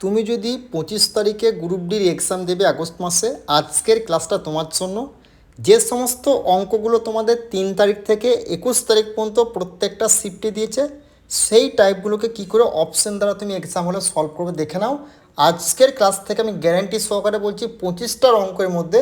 তুমি যদি 25 তারিখে গ্রুপ ডির এক্সাম দেবে আগস্ট মাসে, আজকের ক্লাসটা তোমার জন্য। যে সমস্ত অঙ্কগুলো তোমাদের 3 তারিখ থেকে 21 তারিখ পর্যন্ত প্রত্যেকটা শিফটে দিয়েছে, সেই টাইপগুলোকে কি করে অপশন দ্বারা তুমি এক্সাম হলে সলভ করবে দেখে নাও। আজকের ক্লাস থেকে আমি গ্যারান্টি সহকারে বলছি 25টার অঙ্কের মধ্যে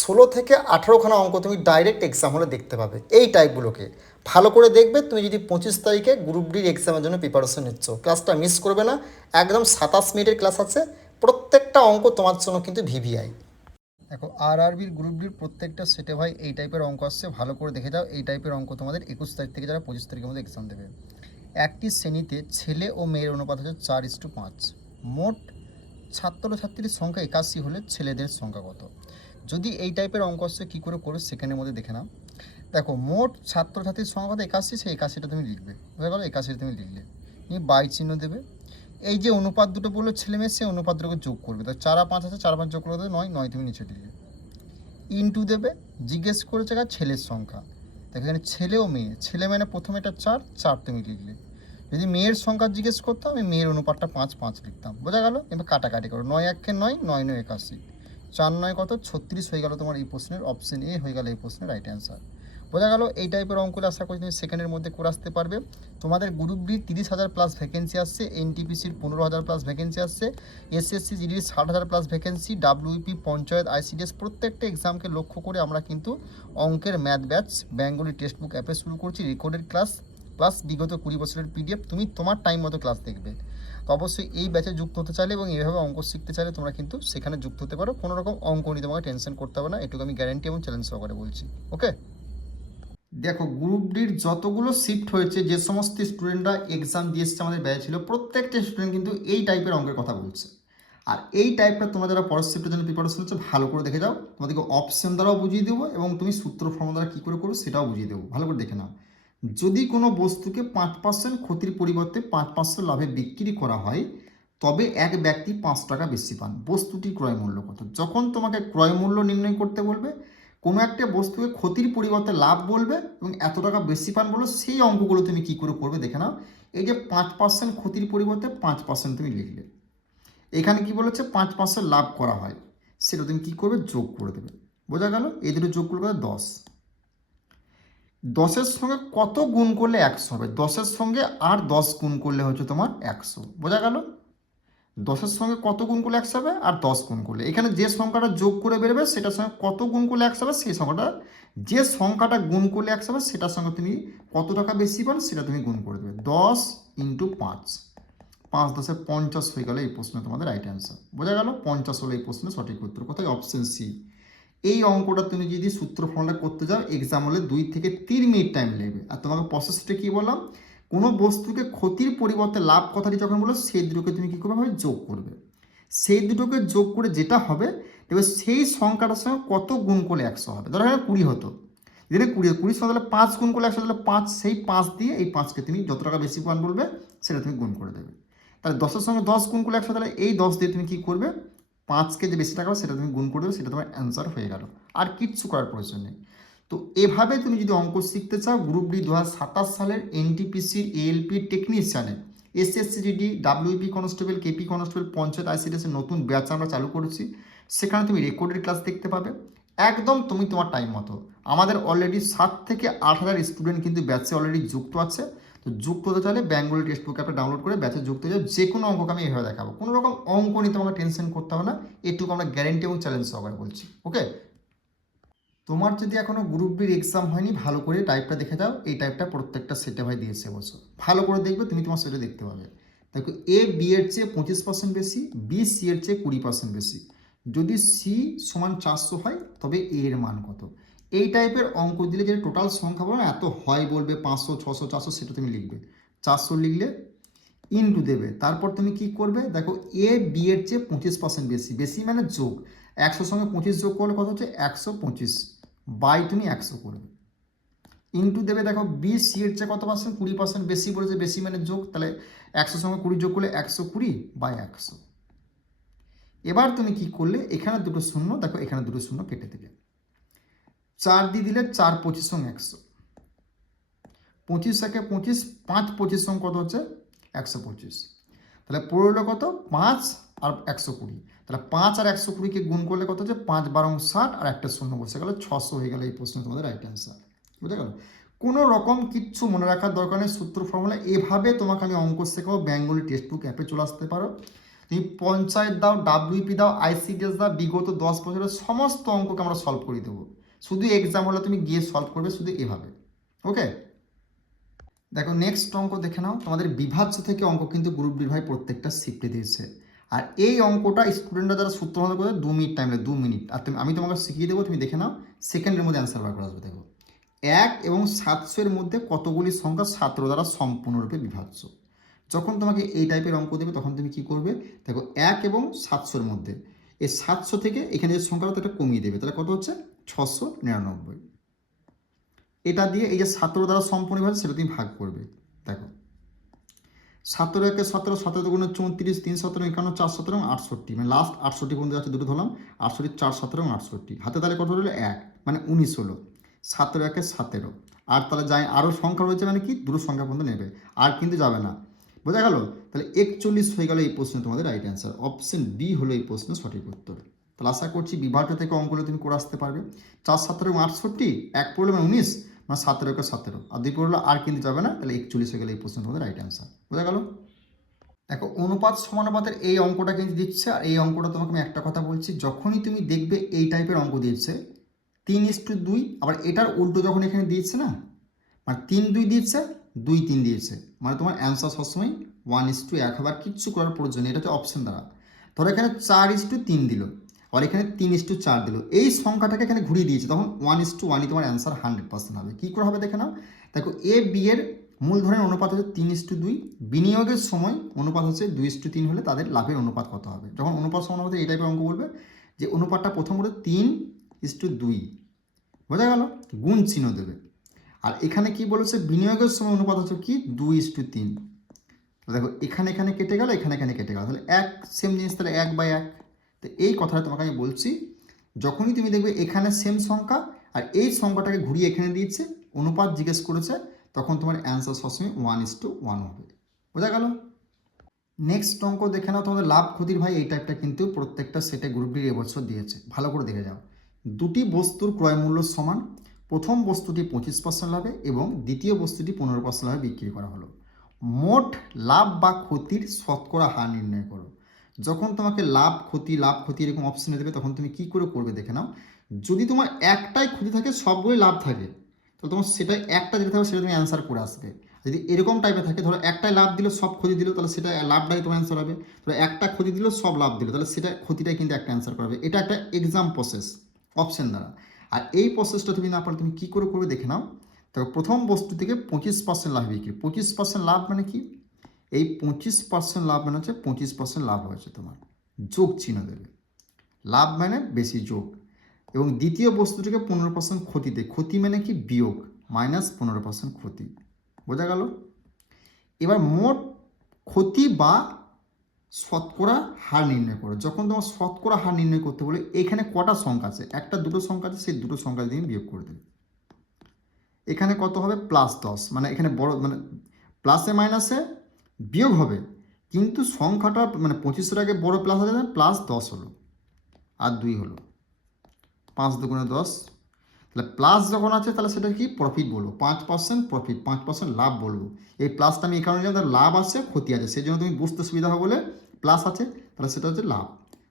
16 থেকে 18খানা অঙ্ক তুমি ডাইরেক্ট এক্সাম হলে দেখতে পাবে। এই টাইপগুলোকে ভালো করে দেখবে তুমি যদি 25 তারিখে গ্রুপ ডির এক্সামের জন্য প্রিপারেশন নিচ্ছ। ক্লাসটা মিস করবে না, একদম 27 মিনিটের ক্লাস আছে, প্রত্যেকটা অঙ্ক তোমার জন্য কিন্তু ভিভিআই। দেখো আরআরবির গ্রুপ ডির প্রত্যেকটা সেটে ভাই এই টাইপের অঙ্ক আসছে, ভালো করে দেখে যাও। এই টাইপের অঙ্ক তোমাদের 21 তারিখ থেকে যারা 25 তারিখের মধ্যে এক্সাম দেবে। একটি শ্রেণীতে ছেলে ও মেয়ের অনুপাত হচ্ছে 4:5। মোট ছাত্রছাত্রীর সংখ্যা 81 হলে ছেলেদের সংখ্যা কত? যদি এই টাইপের অঙ্ক আসছে কী করে করবে সেকেন্ডের মধ্যে দেখে নাও। দেখো মোট ছাত্রছাত্রীর সংখ্যা কত 81, সেই 81টা তুমি লিখবে, হয়ে গেলো। 81 তুমি লিখলে তুমি বাই চিহ্ন দেবে। এই যে অনুপাত দুটো বললো ছেলে মেয়ে, সেই অনুপাত দুটোকে যোগ করবে। তো 4 আর 5 আছে, 4 আর 5 যোগ করলে 9, 9 তুমি নিচে দিলে। ইনটু দেবে, জিজ্ঞেস করেছে ছেলের সংখ্যা। দেখো এখানে ছেলে ও মেয়ে, ছেলে মানে প্রথমে এটা 4, 4 তুমি লিখলে। যদি মেয়ের সংখ্যা জিজ্ঞেস করতাম আমি মেয়ের অনুপাতটা 5, 5 লিখতাম। বোঝা গেল? এবার কাটাকাটি করো, 9 একে 9, 9 9 81, 4 9 কত 36 হয়ে গেল। তোমার এই প্রশ্নের অপশন এ হয়ে গেল এই প্রশ্নের রাইট অ্যান্সার। বোঝা গেল? এই টাইপের অঙ্কগুলো আশা করি তুমি সেকেন্ডের মধ্যে করে আসতে পারবে। তোমাদের গ্রুপ ডি 30,000 প্লাস ভ্যাকেন্সি আসছে, এনটিপিসির 15,000 প্লাস ভ্যাকেন্সি আসছে, এসএসসি জিডির 60,000 plus vacancy, WP, panchayat, ICDS প্রত্যেকটা এক্সামকে লক্ষ্য করে আমরা কিন্তু অঙ্কের math batch Bengali text book অ্যাপে শুরু করছি। রেকর্ডেড ক্লাস প্লাস বিগত 20 বছরের পিডিএফ, তুমি তোমার টাইম মতো ক্লাস দেখবে। তো অবশ্যই এই ব্যাচে যুক্ত হতে চাইলে এবং এইভাবে অঙ্ক শিখতে চাইলে তোমরা কিন্তু সেখানে যুক্ত হতে পারো। কোনো রকম অঙ্ক নিয়ে তোমাকে টেনশন করতে হবে না, এটুকু আমি গ্যারান্টি এবং চ্যালেঞ্জ সহকারে বলছি। ওকে, দেখো গ্রুপ ডির যতগুলো শিফট হয়েছে, যে সমস্ত স্টুডেন্টরা এক্সাম দিয়ে এসছে আমাদের ব্যাচ ছিল, প্রত্যেকটা স্টুডেন্ট কিন্তু এই টাইপের অঙ্কের কথা বলছে। আর এই টাইপটা তোমরা যারা পরের শিফটের জন্য প্রিপারেশন হচ্ছে ভালো করে দেখে যাও। তোমাদেরকে অপশন দ্বারাও বুঝিয়ে দেবো এবং তুমি সূত্র ফর্ম দ্বারা কী করে করো সেটাও বুঝিয়ে দেবো, ভালো করে দেখে নাও। যদি কোনো বস্তুকে 5% ক্ষতির পরিবর্তে 5% লাভে বিক্রি করা হয়, তবে এক ব্যক্তি 5 টাকা বেশি পান। বস্তুটির ক্রয় মূল্য কত? যখন তোমাকে ক্রয় মূল্য নির্ণয় করতে বলবে, কোনো একটা বস্তুকে ক্ষতির পরিবর্তে লাভ বলবে এবং এত টাকা বেশি পান বলো, সেই অঙ্কগুলো তুমি কী করে করবে দেখে নাও। এই যে 5% ক্ষতির পরিবর্তে 5% তুমি লিখলে, এখানে কি বলেছে 5% লাভ করা হয়, সেটা তুমি কী করবে যোগ করে দেবে। বোঝা গেল? এই দুটো যোগ করবে 10। 10-এর সঙ্গে কত গুণ করলে 100 হবে? 10-এর সঙ্গে আর 10 গুণ করলে হচ্ছে তোমার 100। বোঝা গেল? 10-এর সঙ্গে কত গুণ করলে 100 হবে আর 10 গুণ করলে, এখানে যে সংখ্যাটা যোগ করে বেরোবে সেটার সঙ্গে কত গুণ করলে 100 হবে, সেই সংখ্যাটা, যে সংখ্যাটা গুণ করলে 100 হবে সেটার সঙ্গে তুমি কত টাকা বেশি পান সেটা তুমি গুণ করে দেবে। 10 × 5, 5 10 50 হয়ে গেল এই প্রশ্নে তোমাদের রাইট অ্যান্সার। বোঝা গেল? 50 হলো এই প্রশ্নের সঠিক উত্তর। কোথায়? Option C. এই অঙ্কটা তুমি যদি সূত্র ফর্মুলা করতে যাও এক্সাম হলে 2 থেকে 3 মিনিট টাইম লাগবে। আর তোমাকে প্রসেসটা কী বললাম, কোনো বস্তুকে ক্ষতির পরিবর্তে লাভ কথাটি যখন বলো, সেই দুটোকে তুমি কী করবে ভাবে যোগ করবে। সেই দুটোকে যোগ করে যেটা হবে, এবার সেই সংখ্যাটার সঙ্গে কত গুণ করলে 100 হবে। ধরো এখানে 20 হতো, যেটা 20 সঙ্গে তাহলে 5 গুণ করলে 100, তাহলে 5, সেই 5 দিয়ে এই 5কে তুমি যত টাকা বেশি পান বলবে সেটা তুমি গুণ করে দেবে। তাহলে 10-এর সঙ্গে 10 গুণ করলে 100, তাহলে এই 10 দিয়ে তুমি কী করবে, 5কে যে বেশি টাকা হবে সেটা তুমি গুণ করে দেবে, সেটা তোমার অ্যান্সার হয়ে গেল। আর কিচ্ছু করার প্রয়োজন নেই। তো এভাবে তুমি যদি অঙ্ক শিখতে চাও, গ্রুপ ডি 2027 সালের এনটিপিসির এএলপি টেকনিশিয়ানের, SSC GD, WP constable, KP constable, panchayat, আইসিডিএসের নতুন ব্যাচ আমরা চালু করেছি। সেখানে তুমি রেকর্ডেড ক্লাস দেখতে পাবে একদম তুমি তোমার টাইম মতো। আমাদের অলরেডি 7 থেকে 8,000 স্টুডেন্ট কিন্তু ব্যাচে অলরেডি যুক্ত আছে। তো যুক্ত হতে চাইলে বেঙ্গলি টেক্সট বুক অ্যাপে ডাউনলোড করে ব্যাচে যুক্ত হয়ে যাও। যে কোনো অঙ্ককে আমি এভাবে দেখাবো, কোনো রকম অঙ্ক নিয়ে তোমাকে টেনশন করতে হবে না, এটুকু আমরা গ্যারেন্টি এবং চ্যালেঞ্জ সহকারে বলছি। ওকে, তোমার যদি এখনও গ্রুপ বির এক্সাম হয়নি, ভালো করে টাইপটা দেখে দাও। এই টাইপটা প্রত্যেকটা সেটে ভাই দিয়েছে বছর, ভালো করে দেখবে, তুমি তোমার সেটে দেখতে পাবে। দেখো এ বি এর চেয়ে 25% বেশি, বি সি এর চেয়ে 20% বেশি। যদি সি সমান 400 হয় তবে এ এর মান কত? এই টাইপের অঙ্ক দিলে যে টোটাল সংখ্যা বলো না, এত হয় বলবে 500 600 400, সেটা তুমি লিখবে। 400 লিখলে ইনটু দেবে, তারপর তুমি কি করবে, দেখো এ বি এর চেয়ে 25% বেশি, বেশি মানে যোগ, 100 সঙ্গে 25 যোগ করলে কত হচ্ছে 125, বাই তুমি 100 করবে, ইনটু দেবে। দেখো বি সি এর চেয়ে কত পার্সেন্ট, 20% বেশি বলেছে, বেশি মানে যোগ, তাহলে 100 সঙ্গে 20 যোগ করলে 120 বাই 100। এবার তুমি কি করলে, এখানে দুটো শূন্য, দেখো এখানে দুটো শূন্য কেটে দেবে, 4 দিয়ে দিলে 4 25 সঙ্গে 100, 25 একে 25, 5 25 সঙ্গে কত হচ্ছে 125, তাহলে পড়লো কত 5 আর 120, তাহলে 5 আর 120কে গুণ করলে কত হচ্ছে 5 12 60 আর একটা শূন্য বসে গেল 600 হয়ে গেল এই প্রশ্ন তোমাদের রাইট অ্যান্সার। বুঝে গেল? কোনো রকম কিচ্ছু মনে রাখার দরকার নেই, সূত্র ফর্মুলা এভাবে তোমাকে আমি অঙ্ক শেখাবো। বেঙ্গলি টেক্সট বুক অ্যাপে চলে আসতে পারো, তুমি পঞ্চায়েত দাও, ডাব্লিউপি দাও, আইসিডিএস দাও, বিগত 10 বছরের সমস্ত অঙ্ককে আমরা সলভ করে দেবো। শুধু এক্সাম হলে তুমি গিয়ে সলভ করবে শুধু এভাবে। ওকে, দেখো নেক্সট অঙ্ক দেখে নাও। তোমাদের বিভাজ্য থেকে অঙ্ক কিন্তু গ্রুপ ডি ভাই প্রত্যেকটা শিফটে দিয়েছে। আর এই অঙ্কটা স্টুডেন্টরা যারা সূত্র মনে করে 2 মিনিট টাইম লাগে, 2 মিনিট। আর আমি তোমাকে শিখিয়ে দেবো, তুমি দেখে নাও, সেকেন্ডের মধ্যে অ্যান্সার বার করে আসবে। দেখো 1 এবং 700 এর মধ্যে কতগুলি সংখ্যা 17 দ্বারা সম্পূর্ণরূপে বিভাজ্য। যখন তোমাকে এই টাইপের অঙ্ক দেবে তখন তুমি কি করবে, দেখো 1 এবং 700 এর মধ্যে এই 700 থেকে এখানে যে সংখ্যাটা এটা কমিয়ে দেবে, তাহলে কত হচ্ছে 699। এটা দিয়ে এই যে 17 দ্বারা সম্পূর্ণ বিভাজ্য সেটা তুমি ভাগ করবে। দেখো 17 একে 17, 17 দুগুণে 34, 3 17 51, 4 17 এবং 68, মানে লাস্ট 68 পর্যন্ত যাচ্ছে, দুটো ধরলাম 68, 4 17 এবং 68, হাতে তাহলে কত হলো 1, মানে 19 হলো। 17 একে 17, আর তাহলে যাই আরও সংখ্যা রয়েছে, মানে কি দুটো সংখ্যা পর্যন্ত নেবে, আর কিন্তু যাবে না। বোঝা গেল? তাহলে 41 হয়ে গেল এই প্রশ্নে তোমাদের রাইট অ্যান্সার। অপশন বি হলো এই প্রশ্নের সঠিক উত্তর। তাহলে আশা করছি বিভাজ্য থেকে অঙ্কগুলো তুমি করে আসতে পারবে। 4 17 এবং 68, এক পড়লে মানে 19, মানে 17 একে 17, আর 2 পড়লে আর কিন্তু যাবে না, তাহলে 41 হয়ে গেলে এই প্রশ্ন তোমাদের রাইট অ্যান্সার। বোঝা গেল? দেখো অনুপাত সমানুপাতের এই অঙ্কটা কিন্তু দিচ্ছে, আর এই অঙ্কটা তোমাকে আমি একটা কথা বলছি, যখনই তুমি দেখবে এই টাইপের অঙ্ক দিচ্ছে 3:2, আবার এটার উল্টো যখন এখানে দিয়েছে না, মানে 3-2 দিয়েছে, 2-3 দিয়েছে, মানে তোমার অ্যান্সার সবসময় 1:1 হবার কিচ্ছু করার প্রয়োজন নেই। এটা হচ্ছে অপশন দ্বারা। ধরো এখানে 4:3 দিল, আর এখানে 3:4 দিল, এই সংখ্যাটাকে এখানে ঘুরিয়ে দিয়েছে, তখন 1:1ই তোমার অ্যান্সার 100% হবে। কী করে হবে দেখে নাও। দেখো এ বি এর মূলধনের অনুপাত হচ্ছে 3:2, বিনিয়োগের সময় অনুপাত হচ্ছে 2:3 হলে তাদের লাভের অনুপাত কত হবে। যখন অনুপাত সমানুপাতে এই টাইপের অঙ্ক বলবে, যে অনুপাতটা প্রথম হলো 3:2, বোঝা গেল, গুণ চিহ্ন দেবে। আর এখানে কি বলেছে, বিনিয়োগের সময় অনুপাত হচ্ছে কি 2:3। দেখো এখানে এখানে কেটে গেল, এখানে এখানে কেটে গেল, তাহলে এক সেম জিনিস, তাহলে 1/1। তো এই কথাটা তোমাকে আমি বলছি, যখনই তুমি দেখবে এখানে সেম সংখ্যা আর এই সংখ্যাটাকে ঘুরিয়ে এখানে দিয়েছে, অনুপাত জিজ্ঞেস করেছে, তখন তোমার অ্যান্সার সবসময় 1:1 হবে। বোঝা গেল? নেক্সট অঙ্ক দেখে নাও তোমাদের লাভ ক্ষতির ভাই। এই টাইপটা কিন্তু প্রত্যেকটা সেটে গ্রুপ ডি এবছর দিয়েছে, ভালো করে দেখে যাও। দুটি বস্তুর ক্রয় মূল্য সমান, প্রথম বস্তুটি 25% লাভে এবং দ্বিতীয় বস্তুটি 15% লাভে বিক্রি করা হলো। মোট লাভ বা ক্ষতির শতকরা হার নির্ণয় করো। যখন তোমাকে লাভ ক্ষতি এরকম অপশনে দেবে, তখন তুমি কি করে করবে দেখে নাও। যদি তোমার একটাই ক্ষতি থাকে, সবগুলোই লাভ থাকে, তাহলে তোমার সেটাই একটা যেটা থাকবে সেটা তুমি অ্যান্সার করে আসবে। যদি এরকম টাইপের থাকে, ধরো একটাই লাভ দিল সব ক্ষতি দিল, তাহলে সেটা লাভটাই তোমার অ্যান্সার হবে। ধরো একটা ক্ষতি দিল সব লাভ দিল, তাহলে সেটা ক্ষতিটাই কিন্তু একটা অ্যান্সার করবে। এটা একটা এক্সাম প্রসেস অপশন দ্বারা। আর এই প্রসেসটা তুমি না পারলে তুমি কী করে করবে দেখে নাও। দেখো প্রথম বস্তু থেকে 25% লাভ বিক্রি। 25% লাভ মানে কি, এই 25% লাভ মানে হচ্ছে 25% লাভ হয়েছে তোমার, যোগ চিহ্ন দেবে, লাভ মানে বেশি যোগ। এবং দ্বিতীয় বস্তুটিকে 15% ক্ষতিতে, ক্ষতি মানে কি বিয়োগ, -15% ক্ষতি। বোঝা গেল? এবার মোট ক্ষতি বা শতকরা হার নির্ণয় করো। যখন তোমার শতকরা হার নির্ণয় করতে বলে, এখানে কটা সংখ্যা আছে, একটা দুটো সংখ্যা আছে, সেই দুটো সংখ্যা দিয়ে বিয়োগ করে দেবে। এখানে কত হবে +10, মানে এখানে বড় মানে প্লাসে মাইনাসে বিয়োগ হবে, কিন্তু সংখ্যাটা মানে 25-এর আগে বড় প্লাস আছে না, +10 হলো, আর 2 হলো, 5 দুগুণে 10। তাহলে প্লাস যখন আছে তাহলে সেটা কি প্রফিট বলবো, 5% প্রফিট, 5% লাভ বলবো। এই প্লাসটা আমি এই কারণে জানি, লাভ আছে ক্ষতি আছে, সেই জন্য তুমি বুঝতে সুবিধা হবে বলে প্লাস আছে, তাহলে সেটা হচ্ছে লাভ।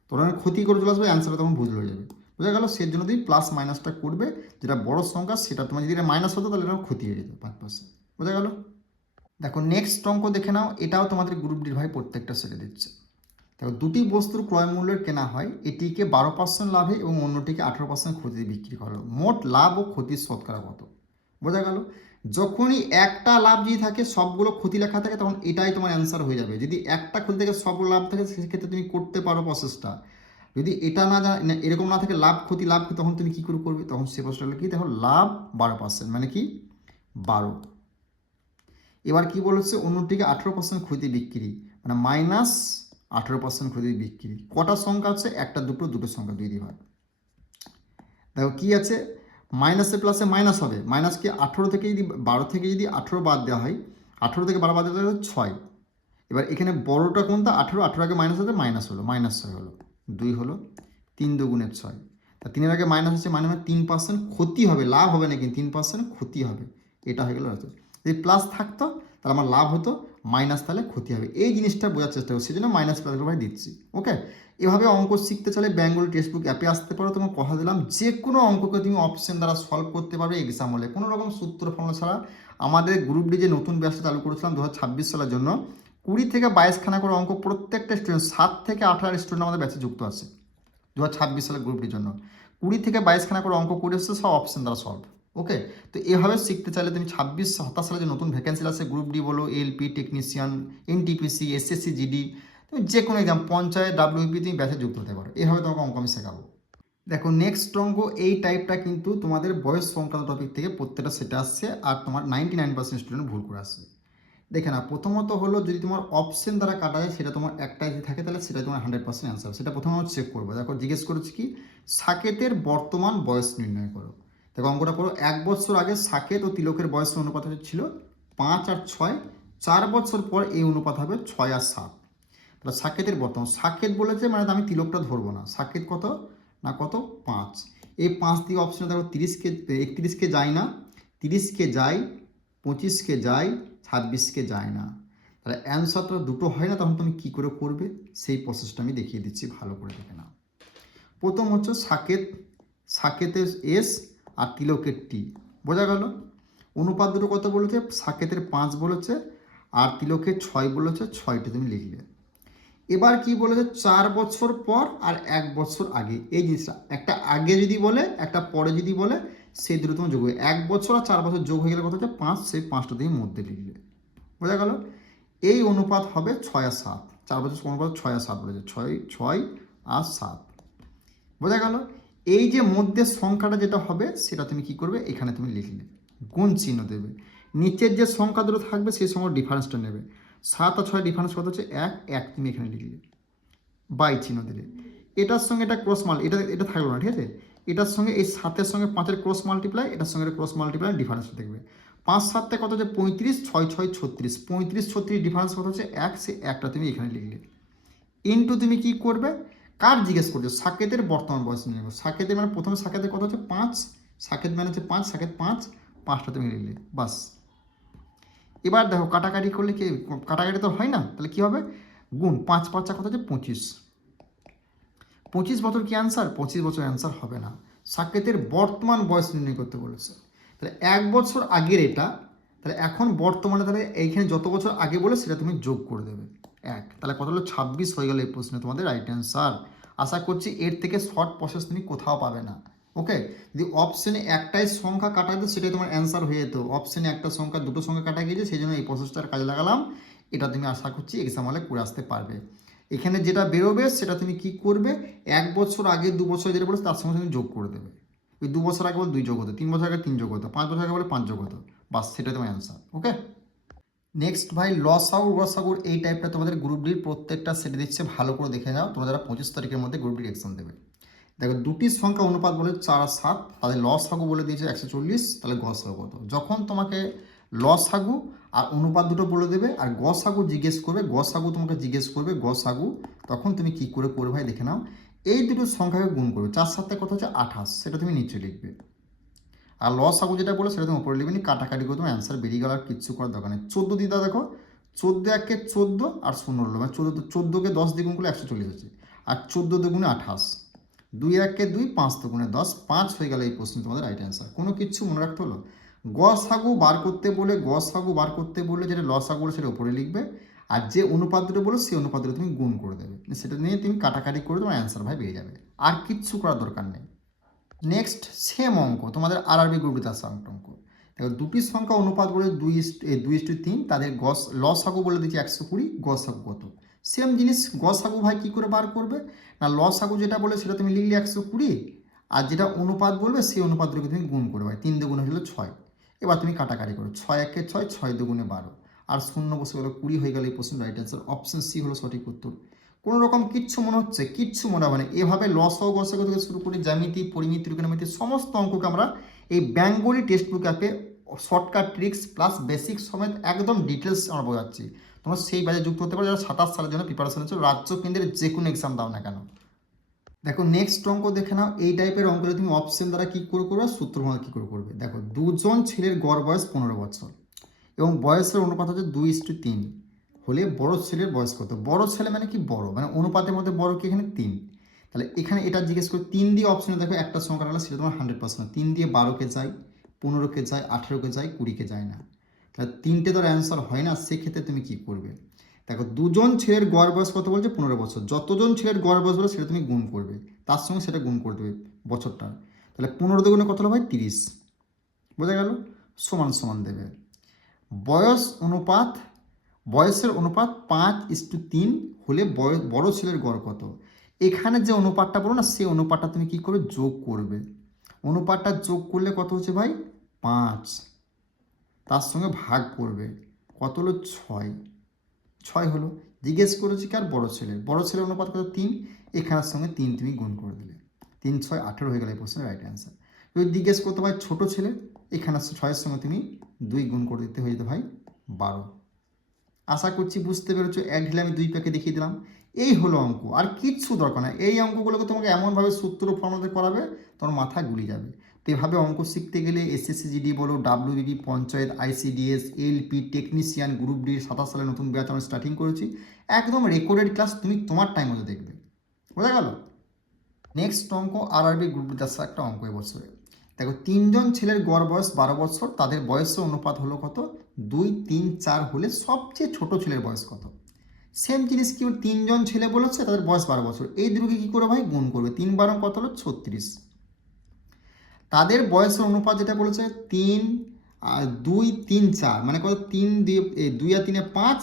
তোমরা ক্ষতি করে চলে আসবে, অ্যান্সারটা তখন বুঝলে হয়ে যাবে। বোঝা গেল? সেই জন্য তুমি প্লাস মাইনাসটা করবে, যেটা বড় সংখ্যা সেটা তোমার যদি এটা মাইনাস হতো তাহলে এটা ক্ষতি হয়ে যেত 5%। বোঝা গেল? দেখো নেক্সট অঙ্ক দেখে নাও, এটাও তোমাদের গ্রুপ ডি ভাই প্রত্যেকটা সেটে দিচ্ছে। দেখো দুটি বস্তুর ক্রয় মূল্যের কেনা হয়, এটিকে 12% লাভে এবং অন্যটিকে 18% ক্ষতিতে বিক্রি করা হলো। মোট লাভ ও ক্ষতির শতকরা কত? বোঝা গেল? যখনই একটা লাভ যদি থাকে সবগুলো ক্ষতি লেখা থাকে, তখন এটাই তোমার অ্যান্সার হয়ে যাবে। যদি একটা ক্ষতি থেকে সবগুলো লাভ থাকে, সেক্ষেত্রে তুমি করতে পারো প্রসেসটা। যদি এটা না এরকম না থাকে লাভ ক্ষতি, তখন তুমি কী করে করবে, তখন সে প্রশ্নটা কি, দেখো লাভ 12%, মানে কি 12। এবার কি বলেছে, অন্যটিকে 18% ক্ষতি বিক্রি, মানে -18% ক্ষতি বিক্রি। কটা সংখ্যা আছে, একটা দুটো সংখ্যা, 2 দিয়ে ভাগ। দেখো কি আছে, মাইনাসে প্লাসে মাইনাস হবে, মাইনাস কি 18 থেকে যদি 12 থেকে যদি 18 বাদ দেওয়া হয়, 18 থেকে 12 বাদ দেওয়া হয় 6, এবার এখানে বড়টা কোনটা 18, 18 আগে মাইনাস আছে, মাইনাস হলো, -6 হলো, 2 হলো, 3 দুগুণে 6, তা 3-এর আগে মাইনাস আছে মানে 3% ক্ষতি হবে, লাভ হবে না, কিন্তু 3% ক্ষতি হবে, এটা হয়ে গেল। যদি প্লাস থাকতো তাহলে আমার লাভ হতো, মাইনাস তাহলে ক্ষতি হবে। এই জিনিসটা বোঝার চেষ্টা করছি, সেজন্য মাইনাস প্লাস ভাই দিচ্ছি। ওকে, এভাবে অঙ্ক শিখতে চাইলে বেঙ্গলি টেক্সট অ্যাপে আসতে পারো। তোমার কথা দিলাম যে কোনো অঙ্ককে তুমি অপশন দ্বারা সলভ করতে পারবে এক্সাম হলে, কোনো রকম সূত্র ফর্মুলা ছাড়া। আমাদের গ্রুপ ডি যে নতুন ব্যাচটা চালু করেছিলাম 2026 সালের জন্য, 20 থেকে 22 খানা করে অঙ্ক প্রত্যেকটা স্টুডেন্ট, 7 থেকে 18 স্টুডেন্ট আমাদের ব্যাচে যুক্ত আছে 2026 সালের গ্রুপ ডির জন্য। 20 থেকে 22 খানা করে অঙ্ক করে এসেছে, সব অপশন দ্বারা সলভ। ওকে, তো এভাবে শিখতে চাইলে তুমি 26-27 সালে যে নতুন ভ্যাকেন্সি আছে গ্রুপ ডি বলো, LP technician, NTPC, SSC GD, তুমি যে কোনো এক্সাম, পঞ্চায়েত, ডাব্লিউপি, তুমি ব্যাচে যুক্ত হতে পারো। এভাবে তোমাকে অঙ্ক আমি শেখাবো। দেখো নেক্সট অঙ্ক এই টাইপটা কিন্তু তোমাদের বয়স সংক্রান্ত টপিক থেকে প্রত্যেকটা সেটা আসছে, আর তোমার 99% স্টুডেন্ট ভুল করে আসছে। দেখে না, প্রথমত হলো যদি তোমার অপশন দ্বারা কাটা যায়, সেটা তোমার একটাই যদি থাকে তাহলে সেটা তোমার 100% অ্যান্সার। সেটা প্রথমে আমরা চেক করবো। দেখো জিজ্ঞেস করেছি কি, সাকেতের বর্তমান বয়স নির্ণয় করো। দেখো অঙ্কটা পড়ো, 1 বছর আগে সাকেত ও তিলকের বয়সের অনুপাত ছিল 5 আর 6, 4 বছর পর এই অনুপাত হবে 6 আর 7। তাহলে সাকেতের বর্তমান, সাকেত বলেছে মানে আমি তিলকটা ধরবো না, সাকেত কত না কত 5। এই 5 দিয়ে অপশনে দেখো 30কে 31কে যায় না, 30কে যায়, 25কে যায়, 26কে যায় না। তাহলে অ্যান্সারটা দুটো হয় না, তখন তুমি কী করে করবে সেই প্রসেসটা আমি দেখিয়ে দিচ্ছি, ভালো করে দেখে নাও। প্রথম হচ্ছে সাকেত, সাকেতের এস আর তিলকের টি, বোঝা গেল। অনুপাত দুটো কত বলেছে, সাকেতের 5 বলেছে আর তিলকের 6 বলেছে, 6টি তুমি লিখলে। এবার কি বলেছে, 4 বছর পর আর 1 বছর আগে, এই জিনিসটা একটা আগে যদি বলে একটা পরে যদি বলে, সেই দুটো তোমার যোগ হবে। 1 বছর আর 4 বছর যোগ হয়ে গেলে কত হচ্ছে 5, সেই 5টা তুমি মধ্যে লিখলে, বোঝা গেল। এই অনুপাত হবে 6 আর 7, 4 বছর অনুপাত 6 আর 7 বলেছে, 6 আর 7, বোঝা গেল। এই যে মধ্যে সংখ্যাটা যেটা হবে সেটা তুমি কি করবে, এখানে তুমি লিখলে, গুণ চিহ্ন দেবে। নিচের যে সংখ্যা দুটো থাকবে সেই সংখ্যার ডিফারেন্সটা নেবে। 7 আর 6 ডিফারেন্স কত হচ্ছে 1, তুমি এখানে লিখলে, বাই চিহ্ন দিলে। এটার সঙ্গে এটা ক্রস মাল্টি, এটা থাকলো না, ঠিক আছে। এটার সঙ্গে এই 7-এর সঙ্গে 5-এর ক্রস মাল্টিপ্লাই, এটার সঙ্গে ক্রস মাল্টিপ্লাই, ডিফারেন্সটা দেখবে। 5 7 কত হচ্ছে 35, 6 6 36, 35 36 ডিফারেন্স কত হচ্ছে 1, সে একটা তুমি এখানে লিখলে। ইনটু তুমি কি করবে, কার জিজ্ঞেস করছো, সাকেতের বর্তমান বয়স নিয়ে নেবো। সাকেতের মানে প্রথমে সাকেতের কত হচ্ছে 5, সাকেত মানে হচ্ছে 5, সাকেত 5, 5টা তুমি লিখলে, বাস। এবার দেখো কাটাকাটি করলে কি, কাটাকাটি তো হয় না, তাহলে কি হবে, গুণ 5 5 কত হচ্ছে 25, 25 বছর কি অ্যান্সার, 25 বছর অ্যান্সার হবে না। সাকেতের বর্তমান বয়স নির্ণয় করতে বলেছে, তাহলে 1 বছর আগের এটা, তাহলে এখন বর্তমানে তাহলে এইখানে যত বছর আগে বলে সেটা তুমি যোগ করে দেবে 1, তাহলে কত হলো 26 হয়ে গেল এই প্রশ্নে তোমাদের রাইট অ্যান্সার। আশা করছি এর থেকে শর্ট প্রসেস তুমি কোথাও পাবে না। ওকে, যদি অপশনে একটাই সংখ্যা কাটা যেত সেটাই তোমার অ্যান্সার হয়ে যেত, অপশনে একটা সংখ্যা দুটো সংখ্যা কাটা গিয়েছে, সেই জন্য এই প্রসেসটার কাজে লাগালাম। এটা তুমি আশা করছি এক্সাম হলে করে আসতে পারবে। এখানে যেটা বেরোবে সেটা তুমি কি করবে, 1 বছর আগে 2 বছর যেটা বলে তার সঙ্গে তুমি যোগ করে দেবে। ওই 2 বছর আগে বলে 2 যোগ হতো, 3 বছর আগে 3 যোগ হতো, 5 বছর আগে বলে 5 যোগ হতো, বাস সেটা তোমার অ্যান্সার। ওকে, নেক্সট ভাই লসাগু গসাগুর এই টাইপটা তোমাদের গ্রুপ ডির প্রত্যেকটা সেটে দিচ্ছে, ভালো করে দেখে নাও তোমরা যারা 25 তারিখের মধ্যে গ্রুপ ডির এক্সাম দেবে। দেখো দুটি সংখ্যা অনুপাত বলে 4 আর 7, তাদের লসাগু বলে দিয়েছে 140, তাহলে গসাগু কত। যখন তোমাকে লসাগু আর অনুপাত দুটো বলে দেবে আর গসাগু জিজ্ঞেস করবে, গসাগু তোমাকে জিজ্ঞেস করবে গসাগু, তখন তুমি কি করে করবে ভাই দেখে নাও। এই দুটো সংখ্যাকে গুণ করবে, 4 7 কত হচ্ছে 28, সেটা তুমি নিচে লিখবে। আর লসাগু যেটা বলে সেটা তুমি উপরে লিখবে, কাটাকাটি করে তোমার অ্যান্সার বেরিয়ে গেল, আর কিচ্ছু করার দরকার নেই। 14 দিদা দেখো, 14 1 14 আর 0 হলো, মানে 14কে 10 দিয়ে গুণ করলে 140 হচ্ছে, আর 14 দুগুণে 28, 2 1 2, 5 দুগুণে 10, 5 হয়ে গেল এই প্রশ্নে তোমাদের রাইট অ্যান্সার। কোনো কিচ্ছু মনে রাখতে হলো, গসাগু বার করতে বলে, গসাগু বার করতে বললে যেটা লসাগু বলে সেটা উপরে লিখবে, আর যে অনুপাত দুটো বলো সেই অনুপাত দুটো তুমি গুণ করে দেবে, সেটা নিয়ে তুমি কাটাকাটি করে তোমার অ্যান্সার ভাই বেরিয়ে যাবে, আর কিচ্ছু করার দরকার নেই। নেক্সট সেম অঙ্ক তোমাদের আরআরবি গ্রুপে আসা অঙ্ক। দেখো দুটি সংখ্যা অনুপাত বলে 2:3, তাদের লসাগু বলে দিচ্ছি 120, গসাগু কত। সেম জিনিস, গসাগু ভাই কী করে বার করবে না, লসাগু যেটা বলে সেটা তুমি লিখলে 120, আর যেটা অনুপাত বলবে সেই অনুপাতগুলোকে তুমি গুণ করবে, 3 দুগুণে হলো 6। এবার তুমি কাটাকাটি করো, 6 1 6, 6 দুগুণে 12, আর 0 বসে গেলো 20 হয়ে গেল এই প্রশ্ন রাইট অ্যান্সার। অপশন সি হলো সঠিক উত্তর। কোনো রকম কিচ্ছু মনে হচ্ছে, কিচ্ছু মনে হবে না। এভাবে লসাগু গসাগু থেকে শুরু করে জ্যামিতি, পরিমিতি, ত্রিকোণমিতি সমস্ত অঙ্ককে আমরা এই বেঙ্গলি টেক্সট বুক অ্যাপে শর্টকাট ট্রিক্স প্লাস বেসিক সমেত একদম ডিটেলস আমরা বোঝাচ্ছি। তোমরা সেই ব্যাচে যুক্ত হতে পারো যারা 27 সালের জন্য প্রিপারেশন হচ্ছে, রাজ্য কেন্দ্রের যে কোনো এক্সাম দাও না কেন। দেখো নেক্সট অঙ্ক দেখে নাও। এই টাইপের অঙ্কটা তুমি অপশন দ্বারা কী করে করবে, সূত্র ভাঙা কী করে করবে। দেখো দুজন ছেলের গড় বয়স 15 বছর এবং বয়সের অনুপাত হচ্ছে 2:3 হলে বড় ছেলের বয়স কত। বড় ছেলে মানে কি বড়, মানে অনুপাতের মধ্যে বড় কি এখানে 3। তাহলে এখানে এটা জিজ্ঞেস করে 3 দিয়ে অপশনে দেখো একটা সংখ্যা রাখলে সেটা তোমার 100%। 3 দিয়ে 12কে যায়, 15কে যায়, 18কে যায়, 20কে যায় না। তাহলে 3টে তোর অ্যান্সার হয় না, সেক্ষেত্রে তুমি কি করবে। দেখো দুজন ছেলের গড় বয়স কত বলছে, 15 বছর। যতজন ছেলের গড় বয়স বলে সেটা তুমি গুণ করবে, তার সঙ্গে সেটা গুণ করে দেবে বছরটা। তাহলে 15 দুগুণে কত হলো ভাই 30, বোঝা গেল, সমান সমান দেবে। বয়সের অনুপাত 5:3 হলে বড় ছেলের গড় কত। এখানে যে অনুপাতটা বলো না, সেই অনুপাতটা তুমি কি করবে, যোগ করবে। অনুপাতটা যোগ করলে কত হচ্ছে ভাই 5, তার সঙ্গে ভাগ করবে, কত হলো 6 হলো। জিজ্ঞেস করেছি কার, বড় ছেলের অনুপাত কত 3, এখানের সঙ্গে 3 তুমি গুণ করে দিলে, 3 6 18 হয়ে গেলে এই প্রশ্নের রাইট অ্যান্সার। যদি জিজ্ঞেস করতে ভাই ছোট ছেলে, এখানে 6-এর সঙ্গে তুমি 2 গুণ করে দিতে হয়ে যেতে ভাই 12। আশা করছি বুঝতে পেরেছো। এক ঢিলে আমি 2 প্যাকে দেখিয়ে দিলাম। এই হলো অঙ্ক, আর কিচ্ছু দরকার না। এই অঙ্কগুলোকে তোমাকে এমনভাবে সূত্র ফর্মুলাতে করাবে তোমার মাথা গুলি যাবে। তো এভাবে অঙ্ক শিখতে গেলে এসএসসি জিডি বলো, WBP, panchayat, ICDS, LP, technician, group D 27 সালে নতুন ব্যাচ আমরা স্টার্টিং করেছি। একদম রেকর্ডেড ক্লাস, তুমি তোমার টাইম মতো দেখবে, বোঝা গেল। নেক্সট অঙ্ক আরআরবি গ্রুপ ডি একটা অঙ্ক এবছরে। দেখো 3 জন ছেলের গড় বয়স 12 বছর, তাদের বয়সের অনুপাত হলো কত, 2 3 4 হলে সবচেয়ে ছোট ছেলের বয়স কত। সেম জিনিস কি, 3 জন ছেলে বলেছে তাদের বয়স 12 বছর, এই দুটোকে কী করে ভাই গুণ করবে। 3 12 কত হলো 36। তাদের বয়সের অনুপাত যেটা বলেছে 3 আর 2 3 4 মানে কত, 3 দিয়ে 2 আর 3 5,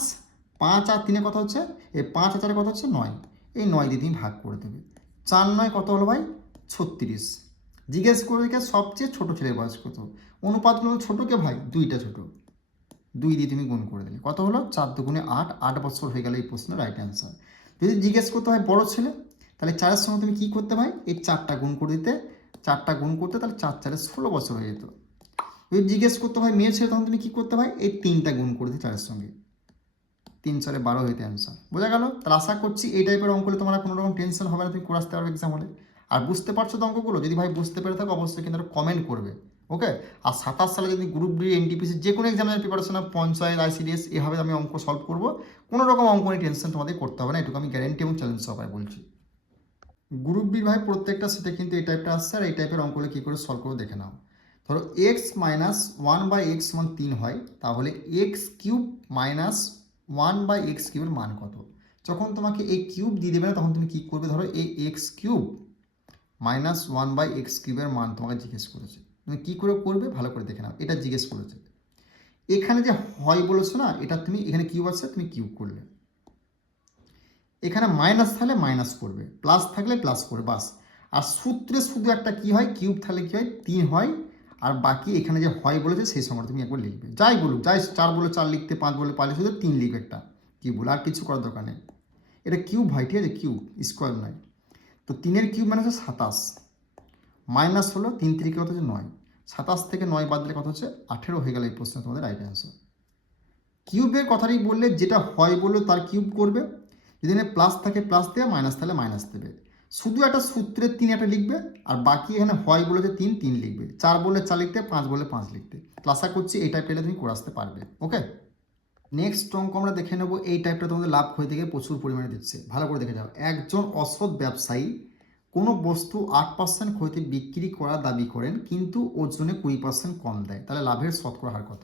5 আর 3 কত হচ্ছে, এই 5 আর 4 কত হচ্ছে 9, এই 9 দিয়ে তুমি ভাগ করে দেবে। 4 9 কত হলো ভাই 36। জিজ্ঞেস করে দেখে সবচেয়ে ছোট ছেলের বয়স কত। অনুপাতগুলো ছোটোকে ভাই 2টা ছোটো, 2 দিয়ে তুমি গুণ করে দিলে কত হলো 4 2 8, 8 বছর হয়ে গেল এই প্রশ্নের রাইট অ্যান্সার। যদি জিজ্ঞেস করতে হয় বড় ছেলে, তাহলে 4-এর সঙ্গে তুমি কী করতে ভাই, এই 4টা গুণ করে দিতে, 4টা গুণ করতে, তাহলে 4 4 16 বছর হয়ে যেত। যদি জিজ্ঞেস করতে হয় মেয়ে ছেলে, তখন তুমি কী করতে ভাই, এই 3টা গুণ করে দিতে 4-এর সঙ্গে, 3 4 12 হইতে অ্যান্সার, বোঝা গেল। তাহলে আশা করছি এই টাইপের অঙ্কগুলো তোমার কোনো রকম টেনশন হবে না, তুমি করে আসতে পারবে এক্সাম হলে। আর বুঝতে পারছো তো অঙ্কগুলো, যদি ভাই বুঝতে পেরে থাকো অবশ্যই কিন্তু কমেন্ট করবে, ওকে। আর 27 সালে যদি গ্রুপ ডি এনটিপিসি যে কোনো এক্সামের প্রিপারেশন, পঞ্চায়েত আইসিডিএস, এভাবে আমি অঙ্ক সলভ করবো। কোনো রকম অঙ্ক নিয়ে টেনশন তোমাদের করতে হবে না, এটুকু আমি গ্যারেন্টি এবং চ্যালেঞ্জ সহকারে বলছি। গ্রুপ ডি ভাই প্রত্যেকটা সেটে কিন্তু এই টাইপটা আসছে, আর এই টাইপের অঙ্কগুলো কী করে সলভ করে দেখে নাও। ধরো x - 1/x = 3 হয়, তাহলে x³ - 1/x³ এর মান কত। যখন তোমাকে এই কিউব দিয়ে দেবে না, তখন তুমি কী করবে, ধরো এই x³ - 1/x³ এর মান তোমাকে জিজ্ঞেস করেছে, তুমি কী করে করবে ভালো করে দেখে নাও। এটা জিজ্ঞেস করেছে, এখানে যে হয় বলেছো না, এটা তুমি এখানে কিউব আছে, তুমি কিউব করলে, এখানে মাইনাস থাকলে মাইনাস করবে, প্লাস থাকলে প্লাস করবে, বাস। আর সূত্রে শুধু একটা কি হয়, কিউব থাকলে কী হয় 3 হয়, আর বাকি এখানে যে হয় বলেছে সেই সময় তুমি একবার লিখবে, যাই বলুক, যাই 4 বলে 4 লিখতে, 5 বলে 5 লিখতে, শুধু 3 লিখবে একটা কিউব বলে, আর কিছু করার দরকার নেই। এটা কিউব হয়, ঠিক আছে, কিউব স্কোয়ার নয়। তো 3-এর কিউব মানে হচ্ছে 27, মাইনাস হলো 3 3 কত হচ্ছে 9, 27 থেকে 9 বাদ দিলে কত হচ্ছে 18 হয়ে গেল এই প্রশ্নে তোমাদের রাইট অ্যান্সার। কিউবের কথাটাই বললে, যেটা হয় বললো তার কিউব করবে, যদি এখানে প্লাস থাকে প্লাস দেবে, মাইনাস থাকলে মাইনাস দেবে। শুধু একটা সূত্রের 3 একটা লিখবে, আর বাকি এখানে হয় বলেছে 3 3 লিখবে, 4 বললে 4 লিখতে, 5 বললে 5 লিখতে। তো আশা করছি এই টাইপটা তুমি করে আসতে পারবে, ওকে। নেক্সট অঙ্ক আমরা দেখে নেব। এই টাইপটা তোমাদের লাভ হয়ে থেকে প্রচুর পরিমাণে দিচ্ছে, ভালো করে দেখে যাও। একজন অসৎ ব্যবসায়ী কোনো বস্তু 8% ক্ষতিতে বিক্রি করার দাবি করেন, কিন্তু ওজনে 20% কম দেয়, তাহলে লাভের শতকরা হার কত।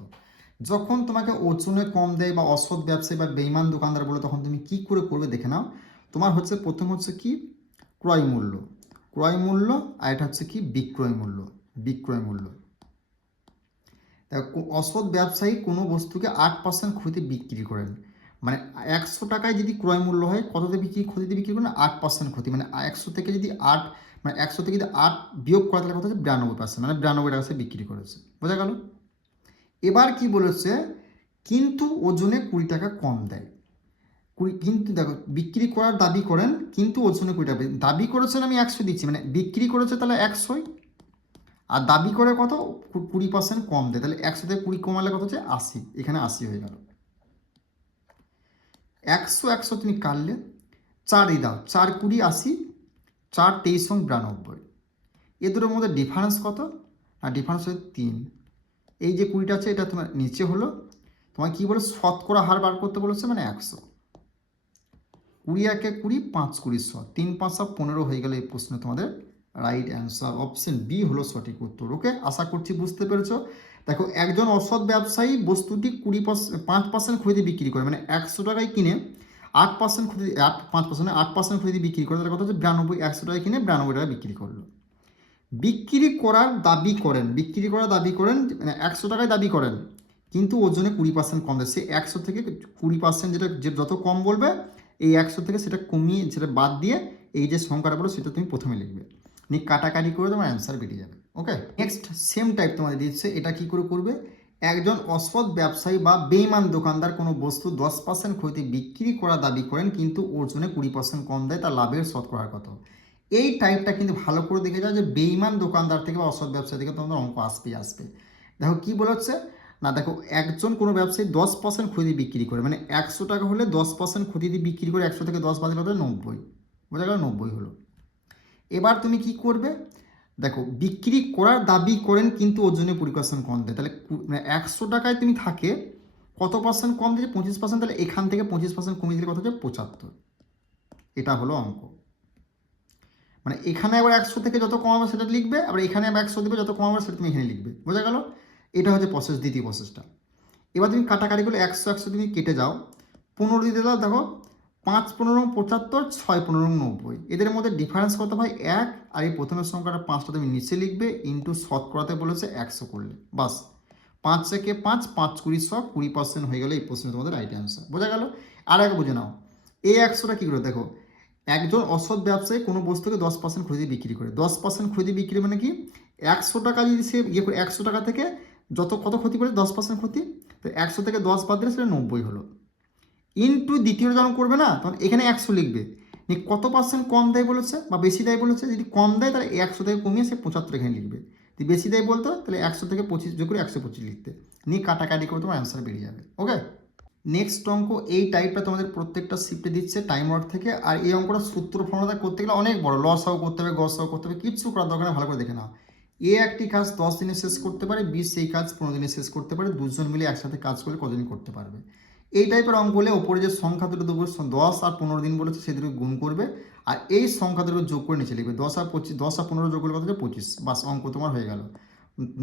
যখন তোমাকে ওজনে কম দেয় বা অসৎ ব্যবসায়ী বা বেইমান দোকানদার বলে, তখন তুমি কি করে করবে দেখে নাও। তোমার হচ্ছে প্রথম হচ্ছে কি ক্রয় মূল্য, আর এটা হচ্ছে কি বিক্রয় মূল্য। অসৎ ব্যবসায়ী কোনো বস্তুকে 8% ক্ষতিতে বিক্রি করেন, মানে 100 টাকায় যদি ক্রয় মূল্য হয়, কততে ক্ষতিতে বিক্রি করেন 8% ক্ষতি, মানে 100 থেকে যদি 8, মানে 100 থেকে যদি 8 বিয়োগ করা, তাহলে কত হচ্ছে 92%, মানে 92 টাকা সে বিক্রি করেছে, বোঝা গেল। এবার কি বলেছে, কিন্তু ওজনে 20 টাকা কম দেয়। কিন্তু দেখো বিক্রি করার দাবি করেন, কিন্তু ওজনে 20 টাকা দাবি করেছেন, আমি 100 দিচ্ছি, মানে বিক্রি করেছে তাহলে 100, আর দাবি করে কত 20% কম দেয়, তাহলে 100 থেকে 20 কমালে কত হচ্ছে 80, এখানে 80 হয়ে গেল। একশো একশো তুমি কাটলে, 4 দাও, 4 20 80, 4 23 এবং 92। এ দুটোর মধ্যে ডিফারেন্স কত? আর ডিফারেন্স হচ্ছে 3। এই যে 20টা আছে এটা তোমার নিচে হলো, তোমার কী বলে শতকরা হার বার করতে বলেছে, মানে 100। 20 একে 20, 5 20 100, 3 5 15 হয়ে গেলে এই প্রশ্নে তোমাদের রাইট অ্যান্সার অপশন বি হলো সঠিক উত্তর। ওকে, আশা করছি বুঝতে পেরেছো। দেখো, একজন অসৎ ব্যবসায়ী বস্তুটি 5% খরিদে বিক্রি করে, মানে 100 টাকায় কিনে 8% খরিদে 8% খরিদে বিক্রি করে, তার কথা হচ্ছে 92, 100 টাকায় কিনে 92 টাকা বিক্রি করলো। বিক্রি করার দাবি করেন, মানে 100 টাকায় দাবি করেন, কিন্তু ওজনে 20% কম দেয়। সে 100 থেকে 20% যেটা যত কম বলবে, এই 100 থেকে সেটা কমিয়ে, সেটা বাদ দিয়ে এই যে সংখ্যাটা বলো সেটা তুমি প্রথমে লিখবে, নিয়ে কাটাকাটি করে তোমার অ্যান্সার বেরিয়ে যাবে। ওকে, নেক্সট সেম টাইপ তোমাদের দিচ্ছে, এটা কি করে করবে। একজন অসৎ ব্যবসায়ী বা বেইমান দোকানদার কোনো বস্তু 10% ক্ষতিতে বিক্রি করা দাবি করেন, কিন্তু ওজনে 20% কম দেয়, তার লাভের শতকরা কত? এই টাইপটা কিন্তু ভালো করে দেখে যাও যে বেইমান দোকানদার থেকে বা অসৎ ব্যবসায়ী থেকে তোমাদের অঙ্ক আসবে। দেখো কি বলা হচ্ছে না, দেখো একজন কোনো ব্যবসায়ী 10% ক্ষতি বিক্রি করে, মানে 100 টাকা হলে 10% ক্ষতি দিয়ে বিক্রি করে, 100 থেকে 10 বাদ দিলে 90, বোঝা গেল, 90 হলো। এবার তুমি কি করবে, দেখো বিক্রি করার দাবি করেন কিন্তু ওজনে 20% কম দেয়, তাহলে 100 টাকায় তুমি থাকে, কত পার্সেন্ট কম দিয়েছে? 25%। তাহলে এখান থেকে 25% কমিয়ে দিলে কত হচ্ছে? 75। এটা হলো অঙ্ক। মানে এখানে আবার 100 থেকে যত কমাবে সেটা লিখবে, আবার এখানে আবার 100 দেবে, যত কমাবে সেটা তুমি এখানে লিখবে, বোঝা গেল। এটা হচ্ছে প্রসেস, দ্বিতীয় প্রসেসটা। এবার তুমি কাটাকাটিগুলো 100 100 তুমি কেটে যাও, 15 দিতে দাও। দেখো 5 15 75, 6 15 90, এদের মধ্যে ডিফারেন্স কত ভাই? 1। আর এই প্রথমের সংখ্যাটা 5টা তুমি নিচে লিখবে, ইন্টু শতকরাতে বলেছে 100 করলে, বাস 5 থেকে 5, 5 20 100, 20% হয়ে গেলে এই প্রশ্নে তোমাদের রাইট অ্যান্সার, বোঝা গেল। আর আগে বুঝে নাও এই 100টা কী করে। দেখো, একজন অসৎ ব্যবসায়ী কোনো বস্তুকে 10% খরিদে বিক্রি করে, 10% খরিদে বিক্রি মানে কি, 100 টাকা যদি সে ইয়ে করে, 100 টাকা থেকে কত ক্ষতি করে? 10% ক্ষতি, তো 100 থেকে 10 বাদ দিলে সেটা 90 হলো। ইনটু দ্বিতীয়টা যখন করবে না, তখন এখানে 100 লিখবে, কত পার্সেন্ট কম দেয় বলেছে বা বেশি দেয় বলেছে। যদি কম দেয় তাহলে 100 থেকে কমিয়ে সে 75 এখানে লিখবে, যদি বেশি দেয় বলতো তাহলে 100 থেকে 25 যোগ করে 125 লিখতে, নিয়ে কাটাকাটি করে তোমার অ্যান্সার বেরিয়ে যাবে। ওকে, নেক্সট অঙ্ক এই টাইপটা তোমাদের প্রত্যেকটা শিফটে দিচ্ছে টাইম ওয়ার্ক থেকে। আর এই অঙ্কটা সূত্র ফর্মুলা করতে গেলে অনেক বড়, লস হাও করতে হবে, গস হাও করতে হবে, কিচ্ছু করার দরকার নেই, ভালো করে দেখে নাও। এ একটি কাজ 10 দিনে শেষ করতে পারে, বি সেই কাজ 15 দিনে শেষ করতে পারে, দুজন মিলে একসাথে কাজ করলে কতদিন করতে পারবে। এই টাইপের অঙ্ক হলে ওপরে যে সংখ্যা দুটো দেবো, 10 আর 15 দিন বলেছে, সে দুটো গুণ করবে, আর এই সংখ্যা দুটো যোগ করে নিচে লিখবে, 10 আর 25, 10 আর 15 যোগ করলে কত হচ্ছে? 25, বাস অঙ্ক তোমার হয়ে গেল।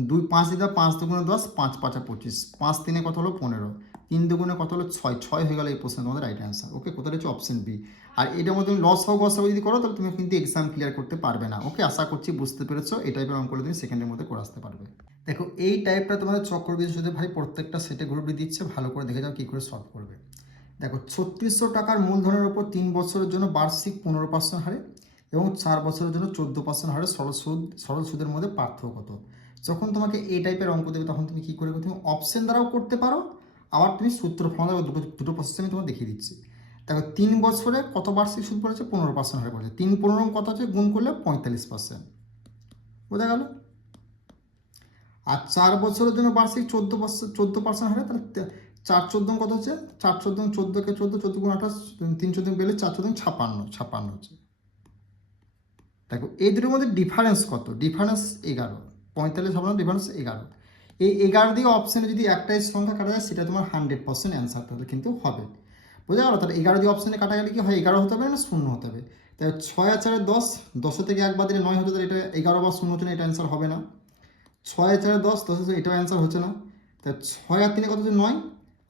2 5 দিতে 5 দুগুণে 10, 5 5 25, 5 3 কত হলো? 15, 3 দুগুণে কত হলো? 6, 6 হয়ে গেল এই প্রশ্নে তোমাদের রাইট অ্যান্সার। ওকে, কোথায় হচ্ছে? Option B. আর এটার মধ্যে তুমি লস হোক গস হোক যদি করো, তাহলে তুমি কিন্তু এক্সাম ক্লিয়ার করতে পারবে না। ওকে, আশা করছি বুঝতে পেরেছো। এই টাইপের অঙ্কগুলো তুমি সেকেন্ডের মধ্যে করে আসতে পারবে। দেখো এই টাইপটা তোমাদের চক্রবৃদ্ধি সুদে ভাই প্রত্যেকটা সেটে গ্রুপে দিচ্ছে, ভালো করে দেখে যাও কী করে সলভ করবে। দেখো 3600 টাকার মূলধনের উপর 3 বছরের জন্য বার্ষিক 15% হারে এবং 4 বছরের জন্য 14% হারে সরল সুদের মধ্যে পার্থক্য কত? যখন তোমাকে এই টাইপের অঙ্ক দেবে তখন তুমি কী করবে? তুমি অপশন দ্বারাও করতে পারো, আবার তুমি সূত্র ফর্মুলা, দুটো প্রসেস আমি তোমাকে দেখিয়ে দিচ্ছি। দেখো 3 বছরে কত বার্ষিক সুদ পড়েছে? 15% হারে পড়েছে। 3 15 কত আছে? গুণ করলে 45%, বোঝা গেল। আর 4 বছরের জন্য বার্ষিক 14% হারে, তাহলে 4 14 কত হচ্ছে? 4 14 14কে 14, 14 গুণ 28, 3 14 পেলে 4 14 56 হচ্ছে। দেখো এই দুটোর মধ্যে ডিফারেন্স কত? ডিফারেন্স 11, 45 হবে না, ডিফারেন্স 11। এই 11 দিয়ে অপশানে যদি একটাই সংখ্যা কাটা যায় সেটা তোমার 100% অ্যান্সার তাহলে কিন্তু হবে, বোঝা গেল। তাহলে 11 দিয়ে অপশানে কাটা গেলে কি হয়? 11 হতে হবে না 0 হতে হবে। তাই 6 আর 4 10, 10 থেকে 1 বাদ দিলে 9 হতে, তাহলে এটা 11 বা 0 হচ্ছে না, এটা অ্যান্সার হবে না। 6 আর 4 10, 10 এটাও অ্যান্সার হচ্ছে না। তাই 6 আর 3 কত হচ্ছে? 9,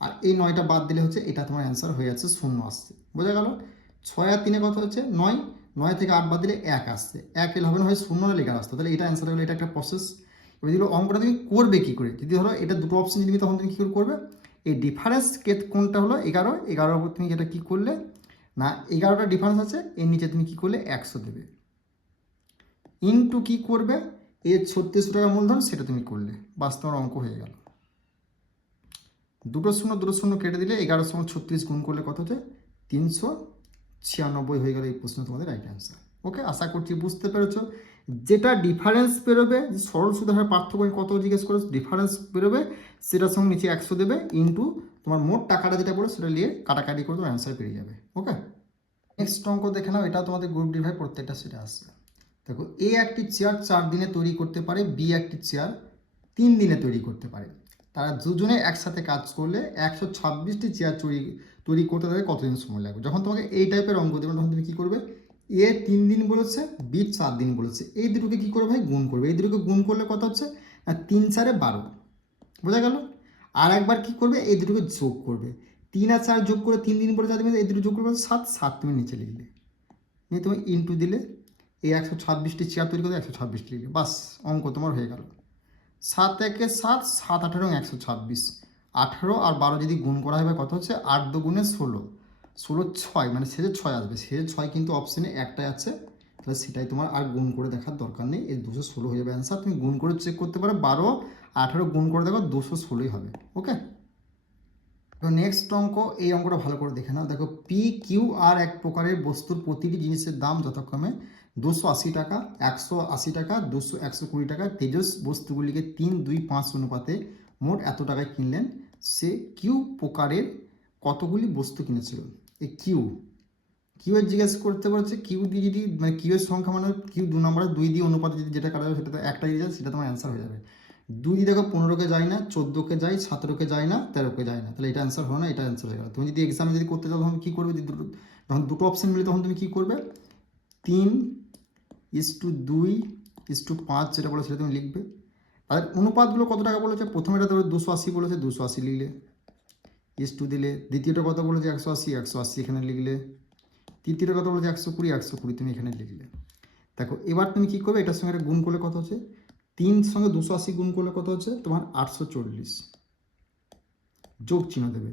আর এই 9টা বাদ দিলে হচ্ছে এটা তোমার অ্যান্সার হয়ে যাচ্ছে 0 আসছে, বোঝা গেল। 6 আর 3 কত হচ্ছে? 9, 9 থেকে 8 বাদ দিলে 1 আসছে, 1 এলে হবে না, হয় 0 হলে 11 আসতো, তাহলে এটা অ্যান্সার হলো। এটা একটা প্রসেস। এবার দিল অঙ্কটা তুমি করবে কী করে? যদি ধরো এটা দুটো অপশন দিবি তখন তুমি কী করে করবে? এই ডিফারেন্স কোনটা হলো? 11, 11 উপর তুমি এটা কী করলে না, 11টা ডিফারেন্স আছে, এর নিচে তুমি কী করলে? 100 দেবে, ইনটু কী করবে? এর 3600 টাকা মূলধন সেটা তুমি করলে, বাস তোমার অঙ্ক হয়ে গেল। দুটো শূন্য কেটে দিলে 11 সমান 36 গুণ করলে কত হচ্ছে? 396 হয়ে গেল এই প্রশ্ন তোমাদের রাইট অ্যান্সার। ওকে, আশা করছি বুঝতে পেরেছো। যেটা ডিফারেন্স বেরোবে, যে সরল সুদের হার পার্থক্য কত জিজ্ঞেস করে, ডিফারেন্স বেরোবে সেটার সঙ্গে নিচে 100 দেবে, ইন্টু তোমার মোট টাকাটা যেটা পড়ে সেটা নিয়ে কাটাকাটি করে তোমার অ্যান্সার পেয়ে যাবে। ওকে, নেক্সট অঙ্ক দেখে নাও, এটা তোমাদের গ্রুপ ডি ভাই প্রত্যেকটা সেটা আসছে। দেখো, এ একটি চেয়ার 4 দিনে তৈরি করতে পারে, বি একটি চেয়ার 3 দিনে তৈরি করতে পারে। তারা দুজনে একসাথে কাজ করলে 126টি চেয়ার তৈরি করতে তাদের কতদিন সময় লাগবে? যখন তোমাকে এই টাইপের অঙ্ক দেবে তখন তুমি কী করবে, এ 3 দিন বলেছে, বি 4 দিন বলেছে, এই দুটোকে কী করবে ভাই, গুণ করবে। এই দুটোকে গুণ করলে কত হচ্ছে না, 3 4 12, বোঝা গেল। আর একবার কী করবে, এই দুটোকে যোগ করবে, 3 আর 4 যোগ করে 3 দিন পরে 4 দিন, এই দুটো যোগ করবে 7, 7 তুমি নিচে লিখলে, নিয়ে তুমি ইন্টু দিলে, এই 126টি চেয়ার তৈরি করতে 126টি লিখলে, বাস অঙ্ক তোমার হয়ে গেল। 7 একে 7, 7 18 126, 18 আর 12 যদি গুণ করা হবে কত হচ্ছে, 8 2 গুণে 16, 16 6, মানে শেষে 6 আসবে, শেষে 6 কিন্তু অপশানে একটাই আছে, তাহলে সেটাই তোমার আর গুণ করে দেখার দরকার নেই, এই 216 হয়ে যাবে অ্যান্সার। তুমি গুণ করে চেক করতে পারো, 12 18 গুণ করে দেখো 216ই হবে। ওকে, তো নেক্সট অঙ্ক, এই অঙ্কটা ভালো করে দেখে নাও। দেখো, পি কিউ আর এক প্রকারের বস্তুর প্রতিটি জিনিসের দাম যথাক্রমে 280 টাকা, 180 টাকা, 120 টাকা। তেজস বস্তুগুলিকে 3 2 5 অনুপাতে মোট এত টাকায় কিনলেন। সে কিউ প্রকারের কতগুলি বস্তু কিনেছিল? এই কিউ এর জিজ্ঞেস করতে পারছে। কিউ দিয়ে যদি, মানে কিউ এর সংখ্যা মানে কিউ 2 নম্বরে 2 দিয়ে অনুপাতে যদি যেটা কাটা যাবে সেটা তো একটাই রেজাল্ট, সেটা তোমার অ্যান্সার হয়ে যাবে। 2 দেখো 15কে যায় না, 14কে যায়, 17কে যায় না, 13কে যায় না, তাহলে এটা অ্যান্সার হলো না, এটা অ্যান্সার হয়ে গেল। তুমি যদি এক্সামে যদি করতে চাও তখন কী করবে, যদি যখন দুটো অপশান মিলে তখন তুমি কী করবে, 3:2:5 যেটা বলে সেটা তুমি লিখবে। আর অনুপাতগুলো কত টাকা বলেছে, প্রথমে এটা ধরো 280 বলেছে, 280 লিখলে, ইস টু দিলে, দ্বিতীয়টা কত বলেছে 180, 180 এখানে লিখলে, তৃতীয়টা কত বলেছে 120, 120 তুমি এখানে লিখলে। দেখো, এবার তুমি কী করবে, এটার সঙ্গে গুণ করলে কত হচ্ছে, 3 সঙ্গে 280 গুণ করলে কত হচ্ছে তোমার 840, যোগ চিহ্ন দেবে।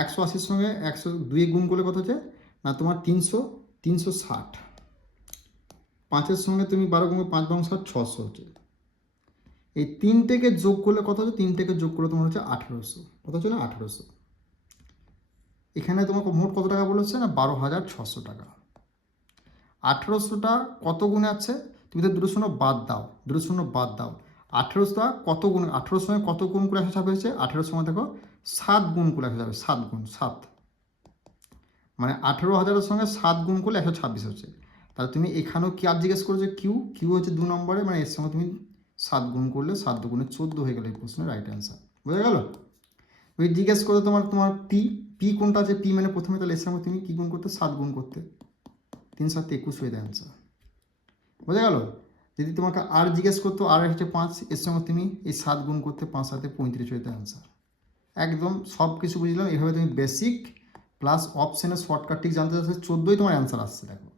180 সঙ্গে 102 গুণ করলে কত হচ্ছে না তোমার 360, 5-এর সঙ্গে তুমি 12 গুণ 5 বাং 60, 600 হচ্ছে। এই 3টেকে যোগ করলে কত হচ্ছে, 3টেকে যোগ করলে তোমার হচ্ছে 1800, কত হচ্ছে না 1800। এখানে তোমাকে মোট কত টাকা বলেছে না 12,600 টাকা। 1800টা কত গুণে আছে, তুমি তো 2 শূন্য বাদ দাও, 2 শূন্য বাদ দাও, 1800টা কত গুণ, 1800 সঙ্গে কত গুণ করে 126 হয়েছে, 18 সময় দেখো 7 গুণ করে 126, 7 গুণ 7, মানে 18,000-এর সঙ্গে 7 গুণ করলে 126 হচ্ছে। তাহলে তুমি এখানেও কি আর জিজ্ঞেস করেছো, কিউ হচ্ছে 2 নম্বরে, মানে এর সঙ্গে তুমি 7 গুণ করলে 7 দুগুণে 14 হয়ে গেল এই প্রশ্নের রাইট অ্যান্সার, বোঝা গেল। ওই জিজ্ঞেস করে তোমার পি কোনটা আছে, পি মানে প্রথমে, তাহলে এর সঙ্গে তুমি কী গুণ করতে, 7 গুণ করতে, 3 7 21 হয়ে দেয় অ্যান্সার, বোঝা গেল। যদি তোমাকে আর জিজ্ঞেস করতো, আর হচ্ছে 5, এর সঙ্গে তুমি এই 7 গুণ করতে, 5 7 35 হয়ে দেয় অ্যান্সার। একদম সব কিছু বুঝলাম। এইভাবে তুমি বেসিক প্লাস অপশানের শর্টকাট ঠিক জানতে চাচ্ছ, 14ই তোমার অ্যান্সার আসছে, দেখো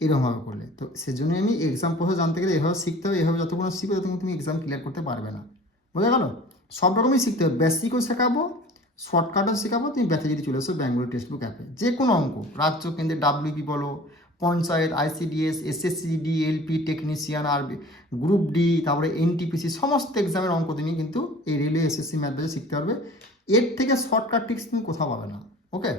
এরকমভাবে করলে। তো সেজন্যই আমি এক্সাম প্রসেস জানতে গেলে এভাবে শিখতে হবে, এভাবে যতক্ষণ শিখবে ততক্ষণ তুমি এক্সাম ক্লিয়ার করতে পারবে না, বোঝা গেল। সব রকমই শিখতে হবে, বেসিকও শেখাবো, শর্টকাটও শেখাবো। তুমি ব্যাচে যদি চলে এসো ব্যাঙ্গালোর টেক্সট বুক অ্যাপে, যে কোনো অঙ্ক, রাজ্য কেন্দ্রে ডাব্লিউপি বলো, panchayat, ICDS, SSC, LP, technician, আর গ্রুপ ডি, তারপরে এনটিপিসি, সমস্ত এক্সামের অঙ্ক তুমি কিন্তু এই রেলওয়ে এসএসসি ম্যাথ বেসে শিখতে পারবে। এর থেকে শর্টকাট টিক্স তুমি কোথাও পাবে না। ওকে।